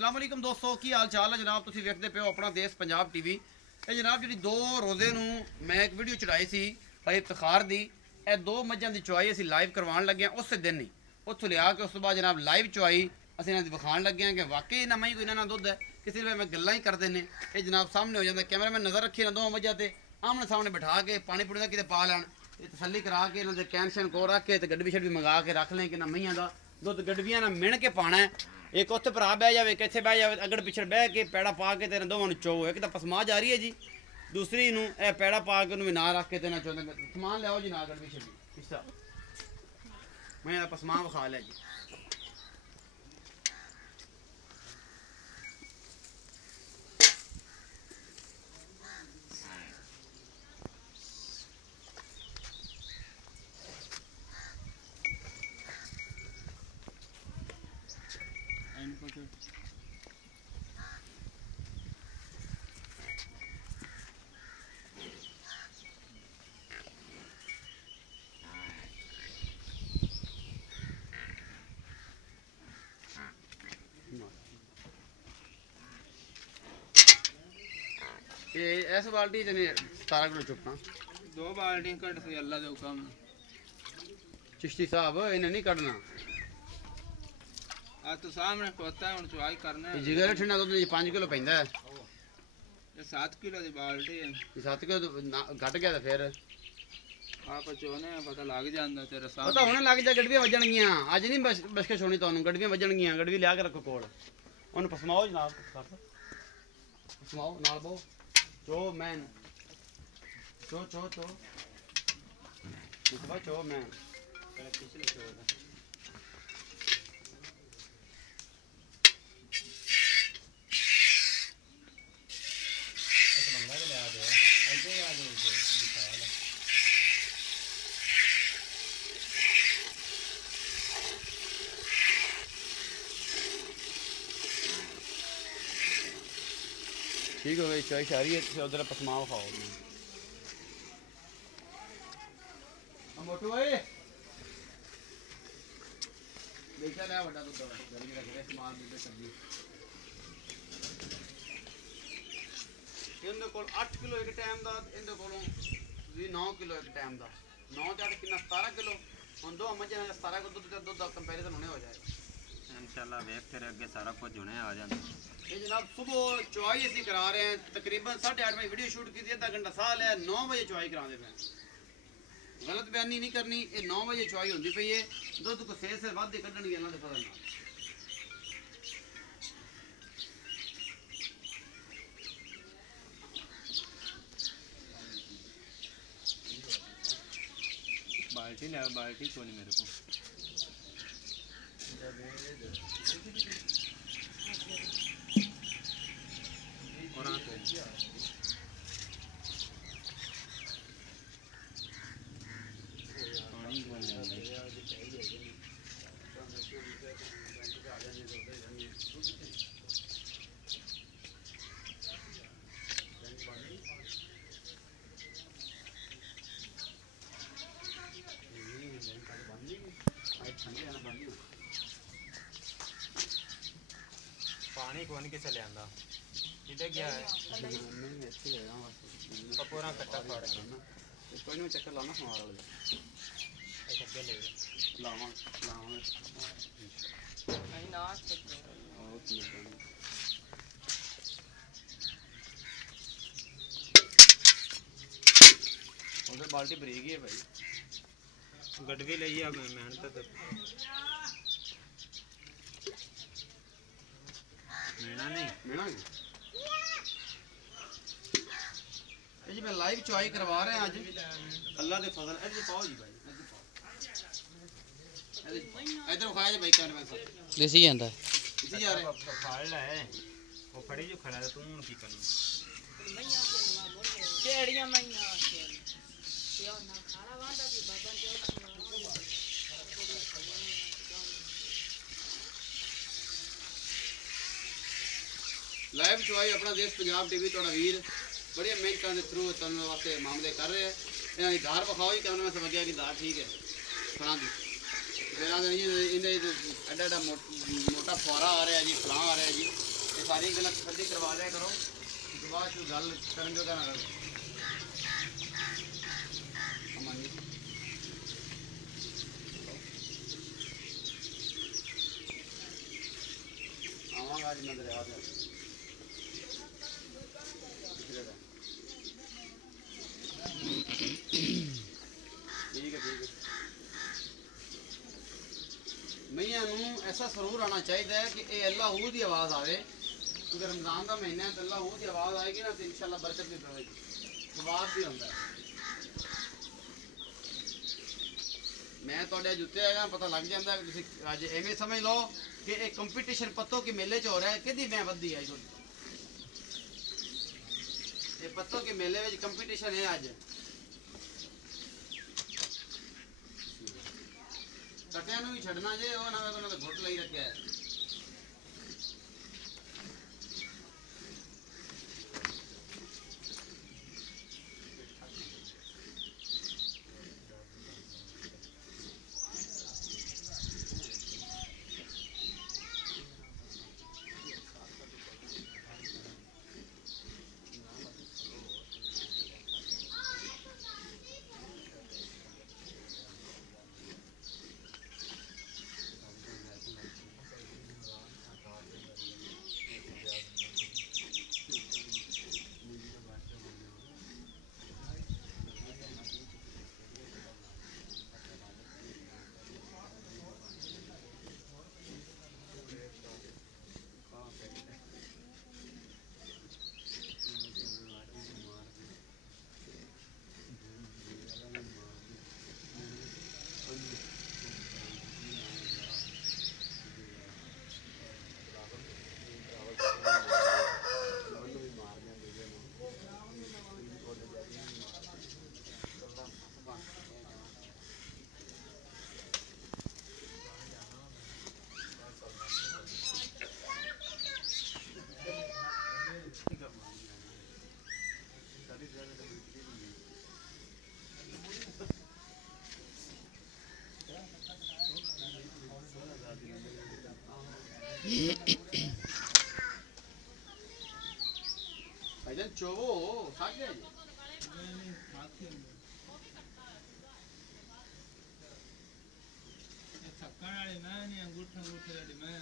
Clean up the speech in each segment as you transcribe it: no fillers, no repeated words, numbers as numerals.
अस्सलाम वालेकुम दोस्तों, की हाल चाल है जनाब। तुसीं वेखदे पे हो अपना देश पंजाब टीवी। ये जनाब जी 2 रोज़े नूं मैं एक वीडियो चढ़ाई सी भाई इफ्तिखार दी। ये 2 मझां दी चुआई असीं लाइव करवाण लगे हैं उस दिन ही उत्थों लिया के उस तो बाद जनाब लाइव चुआई असीं इन्हां दी विखाण लगे हैं कि वाकई इन्हां मई कोई इन्हां दुद्ध है किसी में गल्लां ही करदे ने। ये जनाब सामने हो जाता कैमरा में नज़र रखी ना 2 मझां ते आमने सामने बिठा के पानी पुणी दा किते पा लैण तसल्ली करा के इन्हां दे कैन शैन को रख के गड्डी शड्डी मंगा के रख लें कि ना मईयां दा दुद्ध गड्डियां ना मिण के पाना है। एक उत्थे भरा बह जाए एक इत्थे बह जाए अगड़ पिछड़ बह के पैड़ा पा के तेरे दोवां नूं चो एक तो पसमा जा रही है जी, दूसरी नूं ए पैड़ा पा के उन्होंने ना रख के तेना चो समान लियाओ जी ना अगड़ पिछड़ इस मैं पसमा विखा लिया जी। इस बाल्टी ने 17 किलो चुपना 2 बाल्टी कट से अल्लाह दे हुक्म चिश्ती साहब इन्हें नहीं कटना आ तो सामने पता है हुन चुआई करना है। जिगर ठंडा दुध 5 किलो पैंदा है। ये 7 किलो दी बाल्टी है। ये 7 किलो घट गया तो फिर आप चोने पता लग जांदा तेरे सामने पता होने लग जा गड्डियां वजणगियां अज नहीं बस के सोनी तुहानू गड्डियां वजणगियां गड्डी लिया के रखो कोल ओनू पसमाओ जनाब पसमाओ नाल बो चो मैन चो चो चो मुसबा चो मैन पिछले चो ठीक हो गई चाय शारी है तो उधर पसमाओ खाओ मोटू भाई देखा ले बड़ा तो जल्दी रख ले सामान दे सब्जी इनदे कोल 8 किलो एक टाइम दा इनदे कोलों 9 किलो एक टाइम दा 9 ते 8 कितना 17 किलो हम दो मजे 17 को दूध दा कंपैरिजन होने हो जाए इंशाल्लाह वेख तेरे आगे सारा कुछ होने आ जांदा। ये जनाब सुबह चुआई असी करा रहे हैं तकरीबन 8:30 बजे वीडियो शूट की थी आधा घंटा साल है 9 बजे चुआई कराते पे गलत बयानी नहीं करनी ये 9 बजे चुआई होती पई है दुध को सेर से वादे कढ़नी इन्हां दे फजल नाल बाल्टी ले बाल्टी कोनी मेरे को और आते पानी को ले पानी कौन के चले आंदा इधर गया है पपूरा कट्टा फाड़ कोई नहीं चक्कर लाना हमारा वाला ऐसा के ले लावा लावा नहीं ना उधर बाल्टी भरेगी है भाई गडवी ले आ गए मेहनत तो मेना नहीं मेना जी मैं लाइव चुआई करवा रहे हैं आज अल्लाह के फजल इधर पाओ जी भाई इधर खाया जी भाई कैमरा साहब देसी ਜਾਂਦਾ इसी जा रहे फाड़ ले वो फड़ी जो खड़ा है तू की करना केड़ियां मैया के यो ना खाना वांदा भी बाबा जो लाइव चुआई अपना देश पंजाब टीवी थोड़ा वीर बड़ी मेहनत के थ्रू तुम वास्ते मामले कर रहे हैं इन्होंने धार बखाओ ही कैमरे में समझ गया कि धार ठीक है फलां दी फिर आगे इन्हें एडा मोटा फुआरा आ रहा है जी फलां आ रहा है जी सारी गल तसल्ली करवा लिया करो कि बाद च गल करन जोगा ना रहे। अमन जी आवांगा आज मैं दरिया पे पिछले दिन। ठीक है मैया ऐसा सरूर आना चाहिए कि ये अल्लाह की आवाज़ आए क्योंकि रमज़ान का महीना है तो अल्लाह की आवाज़ आएगी ना तो इंशाल्लाह बरकत भी पवेगी सवाब भी होता है। मैं थोड़े जुत्ते आएगा पता लग जाता है कि अज एवं समझ लो कि एक कंपीटिशन पत्तों के मेले च हो रहा है कि मैं वधी है ये पत्तों के मेले में कंपीटिशन है अज कटिया भी छड़ना जे वो ना घुट ली रखे है। भाईजान चोवो खाक गया जी थकन वाली मैं नहीं अंगूठा अंगूठे वाली मैं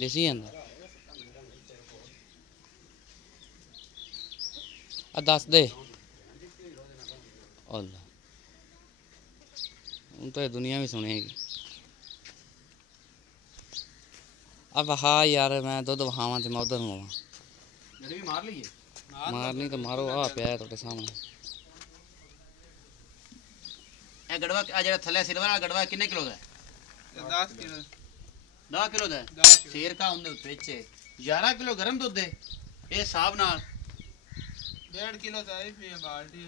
देसी आंदा आ दस दे अल्लाह हूँ तो दुनिया भी सुनेगी। अब हाँ यार मैं दुध वहावा तो मैं उधर होवा भी मार लीजिए मारनी तो मारो आ पिया थोड़े सामने ए गड़वा आ जरा थल्ले सिल्वर वाला गड़वा कितने किलो दा 10 किलो 10 किलो दा शेर का उनदे पीछे 11 किलो गरम दूध दे ए हिसाब नाल 1.5 किलो चाहिए फिर बाल्टी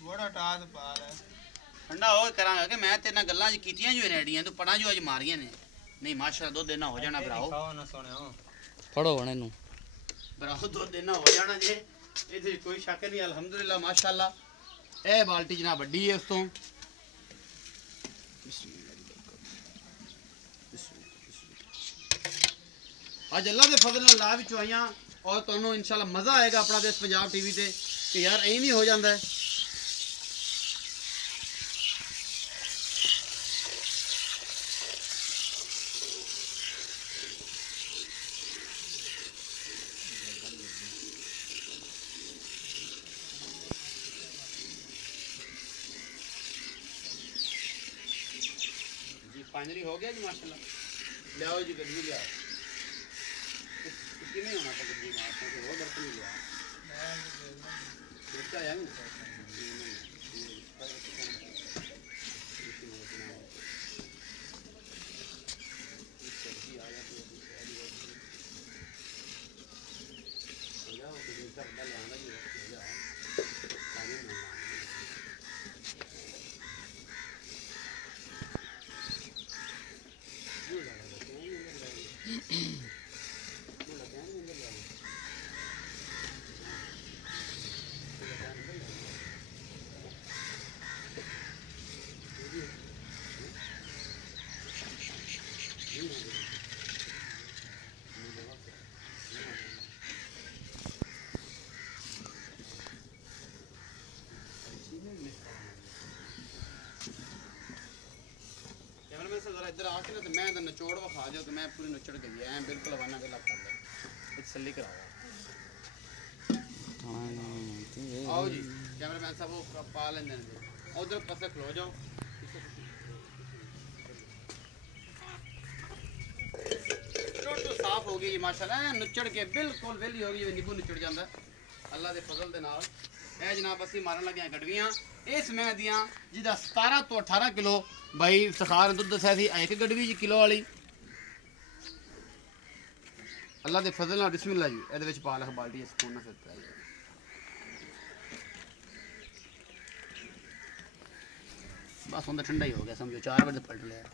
बड़ा टाद पा रहा है ठंडा हो करांगा कि मैं तेरे नाल गल्लां ज कीतियां जो ने एडियां तू पड़ा जो अज मारियां ने नहीं माशाल्लाह दूध देना हो जाना भराओ खाओ ना सोने फड़ो हूँ इनू भराओ दूध देना हो जाना जे इहदे कोई शक नहीं अल्हम्दुलिल्लाह माशाल्लाह ए बाल्टी जनाब बड़ी है उस तो आज अल्लाह के फजल नाल ला विच आईयां और तुहानू इंशाल्लाह मज़ा आएगा अपना देश पंजाब टीवी ते कि यार एम ही हो जाता है। फाइनली हो गया जी माशाल्लाह लियाओ जी गड्डी लियाओ इसकी नहीं होना था गड्डी में आपने तो वो बर्तन नहीं लिया इसका है इधर आके ना तो मैं तो निचोड़ विखा दियो तो मैं पूरी निचड़ गई है बिल्कुल हवाना वेला कर ले तसल्ली कराओ। आओ जी कैमरामैन साहब वो पा लेंगे उधर पासे खलो जाओ। टोटल साफ हो गई माशाल्लाह नुचड़ के बिल्कुल वेली हो गई नींबू नुचड़ जाता अल्लाह के फजल दे नाल। ਇਹ जनाब ਅਸੀਂ ਮਾਰਨ ਲੱਗਿਆ ਗੜਵੀਆਂ ਇਸ ਮੈਂ ਦੀਆਂ ਜਿਹਦਾ 17 ਤੋਂ 18 ਕਿਲੋ ਭਾਈ ਇਫਤਖਾਰ ਦੁੱਧ ਦੱਸਿਆ ਸੀ ਇੱਕ ਗੜਵੀ ਜੀ ਕਿਲੋ ਵਾਲੀ ਅੱਲਾ ਦੇ ਫਜ਼ਲ ਨਾਲ ਬਿਸਮਿਲ੍ਲਾ ਜੀ ਇਹਦੇ ਵਿੱਚ ਪਾ ਲਖ ਬਾਲਟੀ ਸਕੂਨ ਨਾਲ ਸੱਤਾ ਹੈ ਬਸ ਹੁਣ ਤਾਂ ਠੰਡਾ ਹੀ ਹੋ ਗਿਆ ਸਮਝੋ 4 ਵਜੇ ਪਲਟ ਲਿਆ।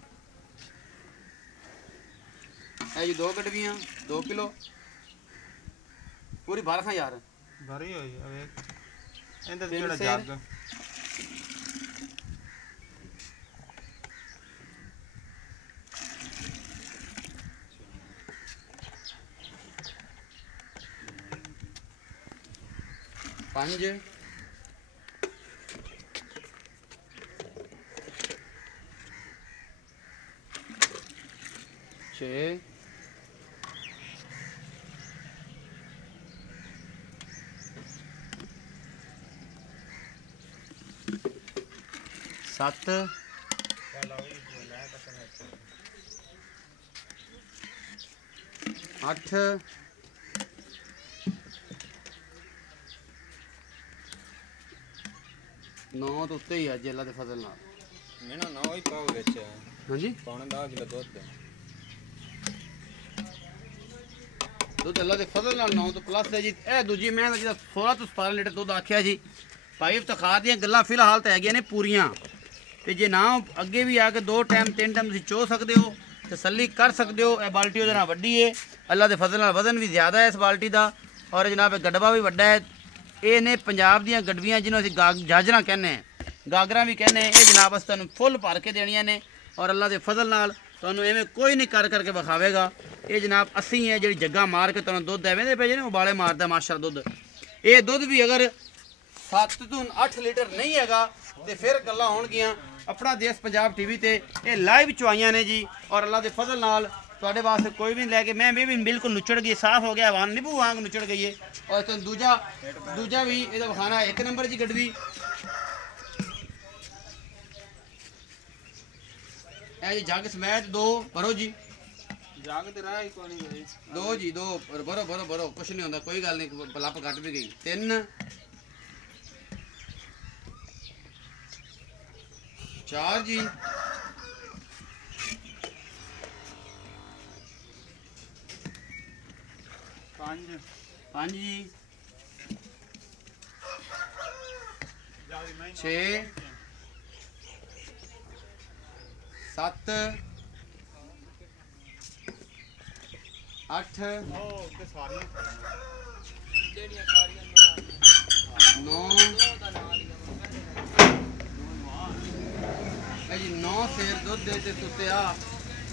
ਇਹ ਜੀ 2 ਗੜਵੀਆਂ 2 ਕਿਲੋ पूरी 12 यार भरी हुई अब एक इंदर फिर जोड़ा से- जाग पंज छे सत्त अठ नौ तो उत्ते ही है जी अल्लाह दे फजल नाल। मैंने ना ही पाव बेचा है हाँ जी पौने 10 किलो दूध है दुध अल्लाह दे फजल नाल 9 तो प्लस है जी। ए दूजी मैं जिहदा 16 तो 17 लीटर दुध आख्या जी भाई इफ्तिखार ਦੀਆਂ ਗੱਲਾਂ ਫਿਲਹਾਲ ਤਾਂ ਹੈਗੀਆਂ ਨੇ ਪੂਰੀਆਂ ਤੇ ਜੇ ਨਾ ਅੱਗੇ ਵੀ ਆ ਕੇ 2 ਟਾਈਮ 3 ਟਾਈਮ ਤੁਸੀਂ ਚੋ ਸਕਦੇ ਹੋ ਤਸੱਲੀ ਕਰ ਸਕਦੇ ਹੋ। ਇਹ ਬਾਲਟੀ ਉਹਦੇ ਨਾਲ ਵੱਡੀ ਹੈ ਅੱਲਾ ਦੇ ਫਜ਼ਲ ਨਾਲ ਵਜ਼ਨ ਵੀ ਜ਼ਿਆਦਾ ਹੈ ਇਸ ਬਾਲਟੀ ਦਾ ਔਰ ਜਨਾਬ ਗੜਵਾ ਵੀ ਵੱਡਾ ਹੈ। ਇਹ ਨੇ ਪੰਜਾਬ ਦੀਆਂ ਗੜਵੀਆਂ ਜਿਹਨੂੰ ਅਸੀਂ ਜਾਜਰਾਂ ਕਹਿੰਦੇ ਹਾਂ ਗਾਗਰਾਂ ਵੀ ਕਹਿੰਦੇ ਇਹ ਜਨਾਬ ਅਸੀਂ ਤੁਹਾਨੂੰ ਫੁੱਲ ਭਰ ਕੇ ਦੇਣੀਆਂ ਨੇ ਔਰ ਅੱਲਾ ਦੇ ਫਜ਼ਲ ਨਾਲ ਤੁਹਾਨੂੰ ਐਵੇਂ ਕੋਈ ਨਹੀਂ ਕਰ ਕਰਕੇ ਵਿਖਾਵੇਗਾ। ਇਹ ਜਨਾਬ ਅਸੀਂ ਹੈ ਜਿਹੜੀ ਜੱਗਾ ਮਾਰ ਕੇ ਤੁਹਾਨੂੰ ਦੁੱਧ ਐਵੇਂ ਪਏ ਨੇ ਉਬਾਲੇ ਮਾਰਦਾ ਮਾਸ਼ਾਅੱਲਾ ਦੁੱਧ। ਇਹ ਦੁੱਧ ਵੀ ਅਗਰ 7 ਤੋਂ 8 ਲੀਟਰ ਨਹੀਂ ਹੈਗਾ ਤੇ ਫਿਰ ਗੱਲਾਂ ਹੋਣਗੀਆਂ। ਆਪਣਾ ਦੇਸ਼ ਪੰਜਾਬ ਟੀਵੀ ਤੇ ਇਹ ਲਾਈਵ ਚੁਆਈਆਂ ਨੇ ਜੀ ਔਰ ਅੱਲਾ ਦੇ ਫਜ਼ਲ ਨਾਲ ਤੁਹਾਡੇ ਵਾਸਤੇ ਕੋਈ ਵੀ ਲੈ ਕੇ ਮੈਂ ਵੀ ਬਿਲਕੁਲ ਨੁਚੜ ਗਈ ਸਾਫ਼ ਹੋ ਗਿਆ ਵਾਂ ਨਿੰਬੂ ਵਾਂਗ ਨੁਚੜ ਗਈ ਹੈ। ਔਰ ਤੁਹਾਨੂੰ ਦੂਜਾ ਵੀ ਇਹਦਾ ਵਿਖਾਣਾ 1 ਨੰਬਰ ਜੀ ਗੜਵੀ ਇਹ ਜੀ ਜੱਗ ਸਮੈਤ 2 ਭਰੋ ਜੀ जाग ते रहा ही कोनी गई 2 ਜੀ 2 ਭਰੋ ਕੁਛ ਨਹੀਂ ਹੁੰਦਾ ਕੋਈ ਗੱਲ ਨਹੀਂ ਲੱਪ ਕੱਟ ਵੀ ਗਈ 3 4 जी 5 जी 6 7 8 ਜਿਹੜੀਆਂ ਸਾਰੀਆਂ ਨੂੰ 9 ਦਾ ਨਾਂ ਲਿਆ ਇਹ ਜੀ 9 ਸੇਰ ਦੁੱਧ ਦੇ ਤੇ ਸੁੱਤਿਆ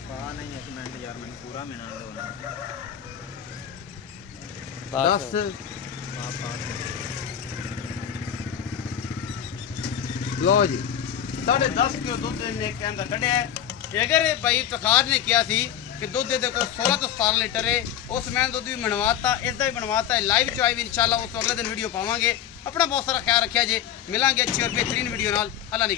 पा नहीं 1 मिनट यार मैंने पूरा मिला दो 10 लो जी 10.5 किलो दुੱਧ ਨੇ ਕਹਿੰਦਾ ਕੱਢਿਆ। ਅਗਰ ਭਾਈ ਇਫਤਖਾਰ ਨੇ ਕਿਹਾ ਸੀ ਕਿ ਦੁੱਧ ਦੇ ਕੋਲ 16 ਤੋਂ 17 ਲੀਟਰ ਹੈ ਉਸ ਮੈਂ ਦੁੱਧ ਵੀ ਬਣਵਾਤਾ ਇਸ ਦਾ ਵੀ ਬਣਵਾਤਾ ਹੈ ਲਾਈਵ ਚੁਆਈ ਵੀ ਇਨਸ਼ਾਅੱਲਾ ਉਸ ਤੋਂ ਅਗਲੇ ਦਿਨ ਵੀਡੀਓ ਪਾਵਾਂਗੇ। ਆਪਣਾ ਬਹੁਤ ਸਾਰਾ ਖਿਆਲ ਰੱਖਿਆ ਜੇ ਮਿਲਾਂਗੇ ਅੱਛੀ ਔਰ ਬਿਹਤਰੀਨ ਵੀਡੀਓ ਨਾਲ। ਅੱਲਾ ਨੇ